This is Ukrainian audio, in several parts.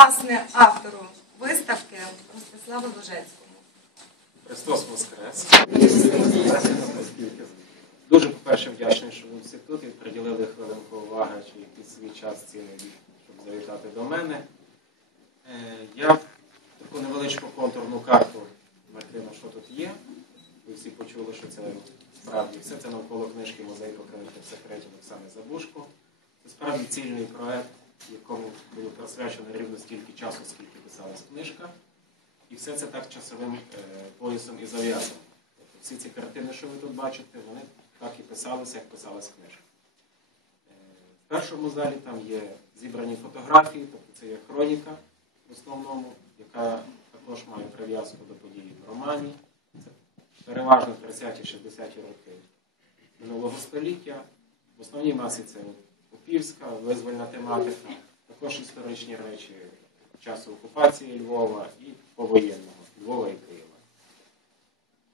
власне автору виставки Ростиславу Ложецькому. Христос Воскрес. Дуже, по-перше, вдячний, що ви всі тут і приділили хвилинку уваги чи якийсь свій час цінний, щоб завітати до мене. Е, Я таку невеличку контурну карту накинув, що тут є. Ви всі почули, що це справді все це навколо книжки Музей покинутих секретів Оксани Забушко. Це справді цільний проект, якому було присвячено рівно стільки часу, скільки писалась книжка. І все це так часовим е, поясом і зав'язано. Тобто всі ці картини, що ви тут бачите, вони так і писалися, як писалась книжка. Е, в першому залі там є зібрані фотографії, тобто це є хроніка в основному, яка також має прив'язку до подій в романі. Це переважно 30-60-ті роки минулого століття. В основній масі це Купівська, визвольна тематика, також історичні речі часу окупації Львова і повоєнного Львова і Києва.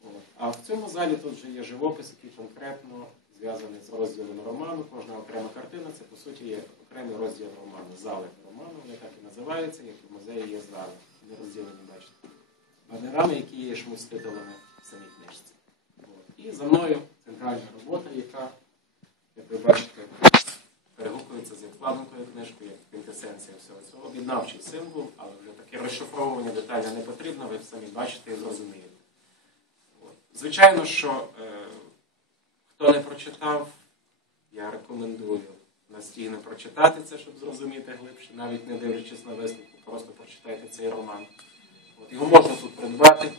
От. А в цьому залі тут вже є живопис, який конкретно зв'язаний з розділом роману. Кожна окрема картина це, по суті, є окремий розділ роману. Зали роману, вони так і називаються, як в музеї є зали. Вони розділені, бачите. Банерами, які є шмустителями в самій книжці. От. І за мною центральна робота, яка, як ви бачите, вкладинкою книжкою, як квінтесенція всього цього. Об'єднавчий символ, але вже таке розшифровування детально не потрібно, ви самі бачите і зрозумієте. От. Звичайно, що е, хто не прочитав, я рекомендую настійно прочитати це, щоб зрозуміти глибше, навіть не дивлячись на висновку, просто прочитайте цей роман. От. Його можна тут придбати.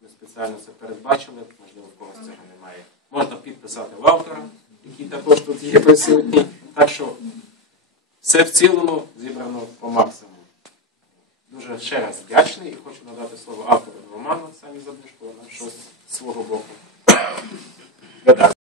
Ми спеціально це передбачили, можливо, в когось цього немає. Можна підписати в автора, який також тут є присутній. Так що все в цілому зібрано по максимуму. Дуже ще раз вдячний і хочу надати слово автору роману самі Забушко, на щось свого боку.